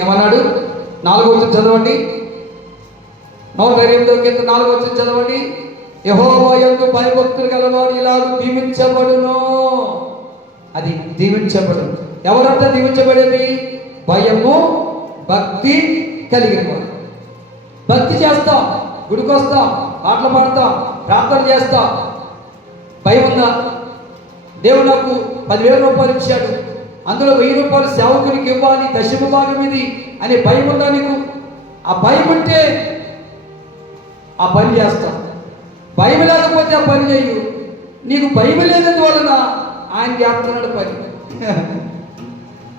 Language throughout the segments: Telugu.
ఏమన్నాడు? నాలుగో వచ్చిన చదవండి. నూట ఎనిమిదో కింద నాలుగో వచ్చిన చదవండి. యహోవయందు భయభక్తులు గలవాడు ఇలా దీవించబడును. అది దీవించబడు ఎవరంతా దీవించబడేది? భయము భక్తి కలిగిన వాడు భక్తి చేస్తాం గుడికి వస్తాం పాటలు పాడతాం ప్రార్థన చేస్తాం. భయం ఉందా దేవుడు నాకు పదివేల రూపాయలు ఇచ్చాడు. అందులో వెయ్యి రూపాయలు సేవకునికి ఇవ్వాలి దశమ భాగం ఇది అనే భయం ఉందా నీకు? ఆ భయం ఉంటే ఆ పని చేస్తాం భయం లేకపోతే ఆ పని చేయు. నీకు భయం లేనందువలన ఆయన చేస్తున్నాడు పని.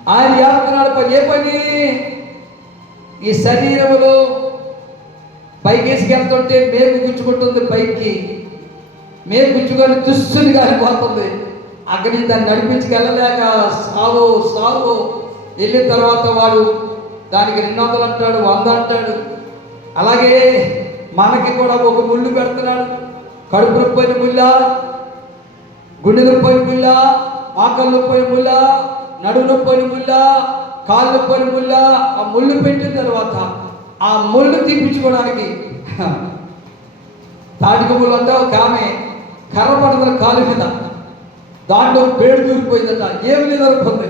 ఆయన చేస్తున్నాడు పని. ఏ పని? ఈ శరీరంలో పైకి వేసుకెళ్తుంటే మేకు గుచ్చుకుంటుంది పైకి. మేకు గుచ్చుకొని దుస్తుని కాలిపోతుంది అక్కడి దాన్ని నడిపించుకెళ్ళలేక సాగు సాగు వెళ్ళిన తర్వాత వాడు దానికి రెండు వందలు అంటాడు వంద అంటాడు. అలాగే మనకి కూడా ఒక ముళ్ళు పెడుతున్నాడు. కడుపు నొప్పైన ముళ్ళ గుండె నొప్పైన ముళ్ళ ఆకలి నొప్పైన ముళ్ళ నడుము నొప్పైన ముళ్ళ కాళ్ళు నొప్పైన ముళ్ళ ఆ ముళ్ళు పెట్టిన తర్వాత ఆ ముళ్ళు తీపించుకోవడానికి తాటిక ముళ్ళు అంటే ఒక ఆమె కర్ర పడుతున్న కాలు మీద. దాంట్లో పేడు దూరిపోయిందట. ఏమి లేదు అనుకుంది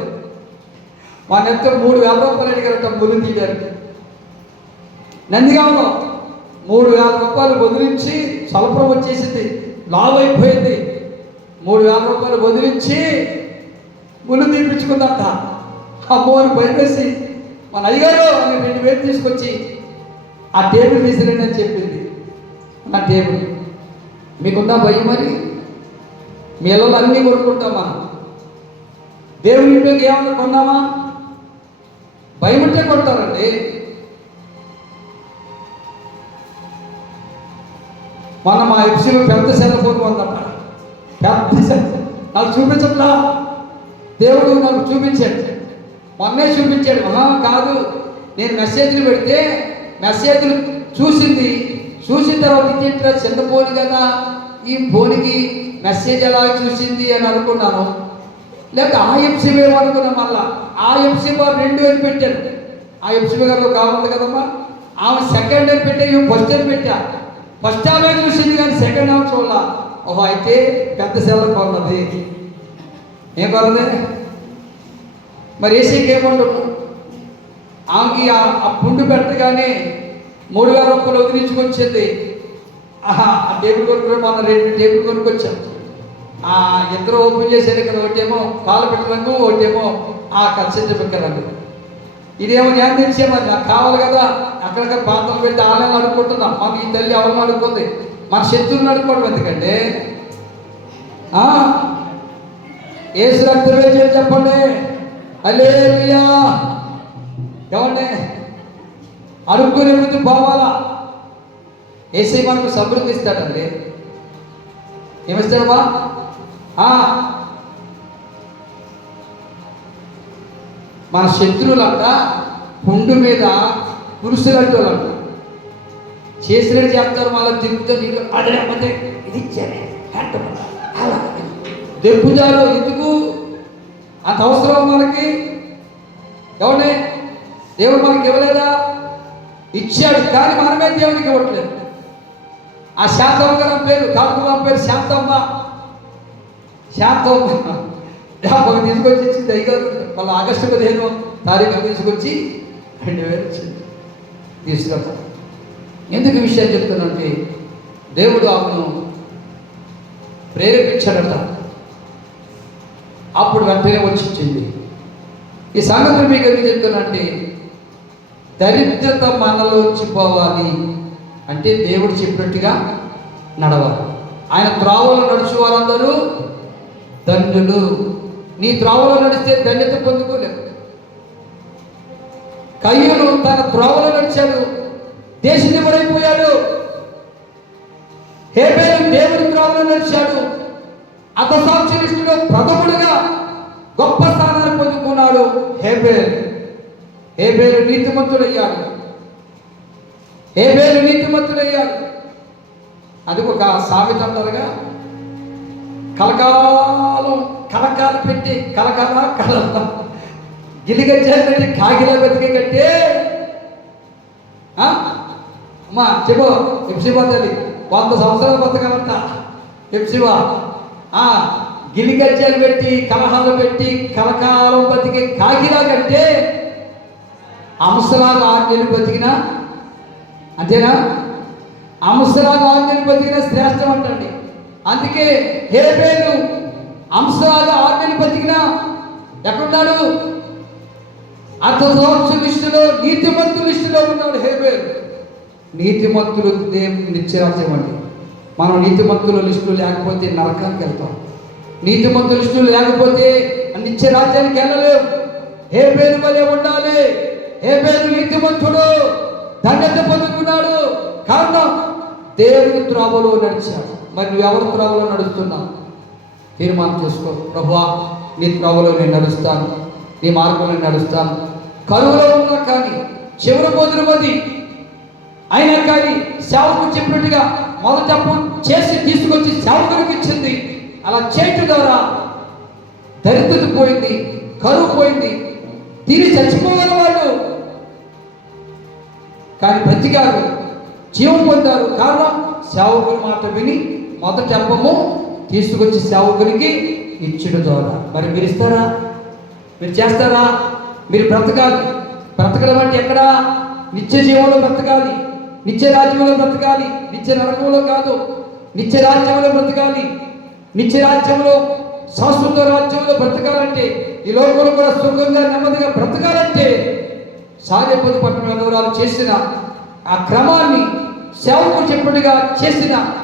మా నెత్త మూడు వేల రూపాయలు అడిగారట ముళ్ళు తీయడానికి. నందిగామలో మూడు వేల రూపాయలు వదిలించి సలపురం వచ్చేసింది. లావ్ అయిపోయింది. మూడు వేల రూపాయలు వదిలించి ముళ్ళు తీర్పించుకుందట అమ్మో అని భయపేసి మన అయ్యగారు అని రెండు వేలు తీసుకొచ్చి ఆ టేబుల్ తీసిరండి అని చెప్పింది. నా టేబుల్? మీకుందా భయం మరి? మీ ఇళ్ళలో అన్నీ కొనుక్కుంటాం మనం దేవుని ఇంట్లోకి ఏమన్నా కొన్నామా భయం ఉంటే కొడతారండి. మొన్న మా ఎఫ్సీలో పెద్ద సెల్ ఫోన్ ఉందట. పెద్ద సెల్ నాకు చూపించట్లా? దేవుడు నాకు చూపించాడు. మొన్నే చూపించాడు. మహా కాదు. నేను మెసేజ్లు పెడితే మెసేజ్లు చూసింది. చూసిన తర్వాత ఇచ్చేట్రా చిన్న ఫోన్ కదా? ఈ ఫోన్కి మెసేజ్ ఎలా చూసింది అని అనుకున్నాను. లేకపోతే ఆ ఎంసీబీ అనుకున్నాం మళ్ళా. ఆ ఎంసీబీ రెండు అని పెట్టాను ఆ ఎంసీబీ గారు కావాలి కదమ్మా. ఆమె సెకండ్ అని పెట్టా ఇవి ఫస్ట్ అని పెట్టా. ఫస్ట్ ఆమె చూసింది కానీ సెకండ్ ఆమె చూడాల. ఓహో అయితే పెద్ద సెల్ల కొన్నది. ఏం కొన్నది? మరి ఏసీకి ఏమంటాడు ఆమెకి ఆ పుండు పెట్టగానే మూడు వేల రూపాయలు వదిలించుకొచ్చింది. ఆ టేబుల్ కొనుక్కొని మొన్న రెండు టేబుల్ కొనుక్కొచ్చాం. ఆ ఇద్దరు ఓపెన్ చేసేది ఇక్కడ ఒకటేమో పాలు పెట్ట రంగు ఒకటేమో ఆ కచ్చంజ పిక్క రంగు. ఇదేమో నేను తెలిసే మరి నాకు కావాలి కదా. అక్కడక్కడ పాత్రలు పెట్టి ఆలయం అడుక్కుంటున్నాం. మాకు ఈ తల్లి అవలం అడుక్కుంది. మన శత్రువుని అడుక్కోవడం ఎందుకంటే ఆ, ఏసు రక్తం వేసి చెప్పండి. అలేలుయా ఏమండి అడుక్కునే ముందు పోవాలా? ఏసై మనకు సమృద్ధి ఇస్తాడండి. ఏమిస్తాడమ్మా? మన శత్రువులంట పుండు మీద పురుషులంటూ వాళ్ళంట చేసినట్టు చేస్తారు మళ్ళీ తిరుగుతూ నీకు అదే అదే ఇది ఇచ్చానే అలా. దెబ్బుదారు ఎందుకు? అంత అవసరం మనకి? ఎవరిని? దేవుడు మనకి ఇవ్వలేదా? ఇచ్చాడు కానీ మనమే దేవునికి ఇవ్వట్లేదు. ఆ శాంతమ్మ గారి పేరు తాతమ్మ పేరు శాంతమ్మ. శాంతమ్మ. ఒక తీసుకొచ్చి ఇచ్చింది అయ్యారు మళ్ళీ ఆగస్టు పదిహేను తారీఖు తీసుకొచ్చి రెండు వేలు ఇచ్చింది. తీసుకెళ్తాం ఎందుకు విషయం చెప్తానంటే దేవుడు ఆమెను ప్రేరేపించాడట. అప్పుడు వెంటనే వచ్చి ఈ సంగతి మీకు ఎందుకు చెప్తానంటే దరిద్రత మనలోంచి పోవాలి. అంటే దేవుడు చెప్పినట్టుగా నడవాలి. ఆయన త్రావలో నడుచు వారందరూ దండులు నీ త్రావలో నడిస్తే ధన్యత పొందుకోలేదు కయ్యూను తన త్రోవలో నడిచాడు. దేశనిపడైపోయాడు హేబేలు దేవుడి త్రోవలో నడిచాడు. అతసాక్షరిష్ఠుడు ప్రథముడుగా గొప్ప స్థానాన్ని పొందుకున్నాడు హేబేలు. హేబేలు నీతిమంతుడయ్యాడు. ఏ పేరు నీతిమంతుడయ్యాడు అది ఒక సామెత అంటారుగా కలకాలం కలకాలు పెట్టి కలకాల కల గిలిగచ్చారు పెట్టి కాగిలా బతికే కట్టే అమ్మా చెప్పు ఎప్సిబా తల్లి వంద సంవత్సరాలు బతకాలంట ఎప్సిబా ఆ గిలిగజ్జలు పెట్టి కలహాలు పెట్టి కలకాలం బతికే కాకిలా కంటే అంశలాగా ఆరు నెలలు బతికినా అంతేనా? అంశలాగా ఆరు బతికిన శ్రేష్టం అంటండి. అందుకే హే పేరు అంశలాగా ఆరు బతికిన ఎక్కడున్నాడు? అర్థ సంవత్సర లిస్టులో నీతిమంతు లిస్టులో ఉన్నాడు హేబేల్ నీతిమంతులు దేవుని అండి మనం నీతిమంతుల లిస్టు లేకపోతే నరకానికి వెళ్తాం. నీతిమంతుల లిస్టులో లేకపోతే నిత్యరాజ్యానికి వెళ్ళలేవు ఏ పేరు వలె ఉండాలి. ఏ పేరు నీతిమంతుడు ధన్యత పొందుకున్నాడు. కారణం దేవుని త్రోవలో నడిచాడు. మరి నువ్వు ఎవరి త్రోవలో నడుస్తున్నావు? తీర్మానం చేసుకో. ప్రభువా నీ త్రోవలో నేను నడుస్తాను. నీ మార్గంలో నేను నడుస్తాను. కరువులో ఉన్నా కానీ చివరి మొదలు మది అయినా కానీ సేవకు చెప్పినట్టుగా మొదట చేసి తీసుకొచ్చి సేవకునికి ఇచ్చింది. అలా చేయటం ద్వారా దరిద్రత పోయింది కరువు పోయింది తిరిగి చచ్చిపోవాలి కానీ బ్రతికారు జీవం పొందారు. కారణం సేవకుని మాట విని మొదటి అల్పము తీసుకొచ్చి సేవకునికి ఇచ్చుడు ద్వారా. మరి మీరు ఇస్తారా? మీరు చేస్తారా? మీరు బ్రతకాలి. బ్రతకడం అంటే ఎక్కడ? నిత్య జీవంలో బ్రతకాలి. నిత్య రాజ్యంలో బ్రతకాలి. నిత్య నరకంలో కాదు. నిత్య రాజ్యంలో బ్రతకాలి. నిత్య రాజ్యంలో శాశ్వత రాజ్యంలో బ్రతకాలంటే ఈ లోకంలో కూడా సుఖంగా నెమ్మదిగా బ్రతకాలంటే సాధ్యపతి పట్టణ వివరాలు చేసిన ఆ క్రమాన్ని సేవకు చెప్పినట్టుగా చేసిన